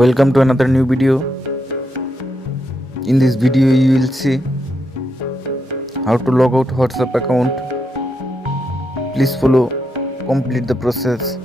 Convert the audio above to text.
Welcome to another new video. In this video you will see how to log out WhatsApp account. Please follow, complete the process.